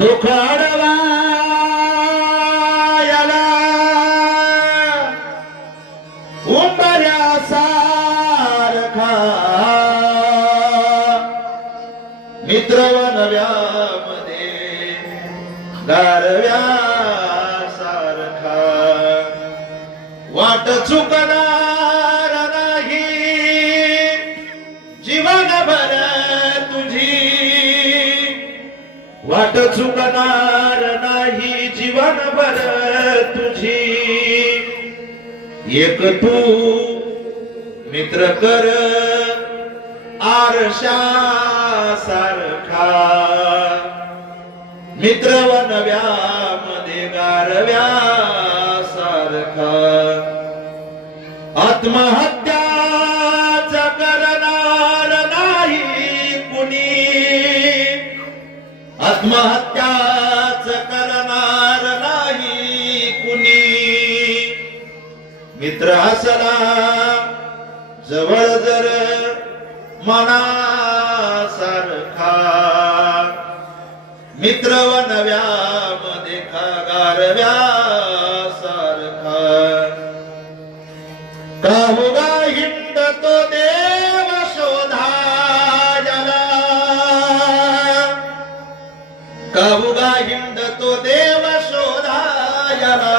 दुःख अडवा याला उंबऱ्या सारखा. मित्र नव्यामध्ये गारव्या सारखा. वाट चुकणार वाट चुकणार नाही जीवनभर तुझी. एक तू मित्र कर आरशा सारखा मित्र आत्महत्याच करणार नाही कुणी. मित्र हसला जवळ जर मनासारखा. मित्र व नव्यामध्ये गारव्या सारखा काहुगा हिंडतो दे काहुगा हिंडतो देव शोधायला.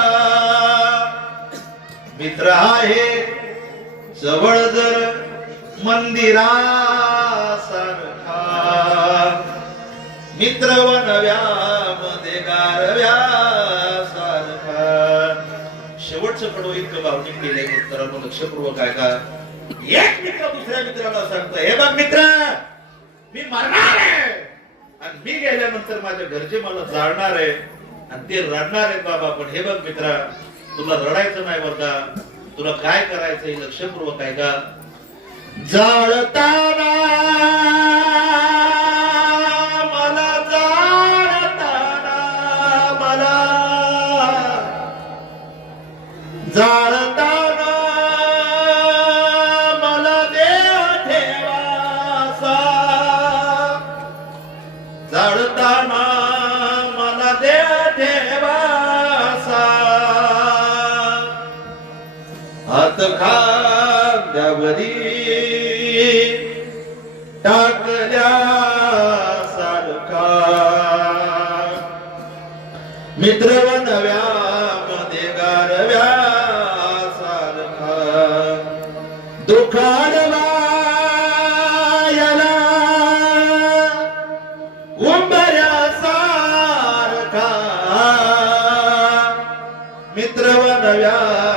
मित्र आहे जवळ जर मंदिरा सारखा मित्र व नव्यामध्ये गारव्या सारखा शेवटचं कडवं इतकं भावनिक केलंय मित्रांनो लक्षपूर्वक आहे का एक मित्र दुसऱ्या मित्राला सांगतो हे बघ मित्र मी मरणार आणि मी गेल्यानंतर माझ्या घरचे मला जाळणार आहे आणि ते रडणार आहेत बाबा पण हे बघ मित्रा तुला रडायचं नाही बरं का तुला काय करायचं हे लक्षपूर्वक आहे का जाळता जाळताना मला देव देवासा. हात खांद्यावरी टाकल्या सारखा. मित्र नव्या मध्ये गारव्या सारखा. दुखाडवा मित्र नव्या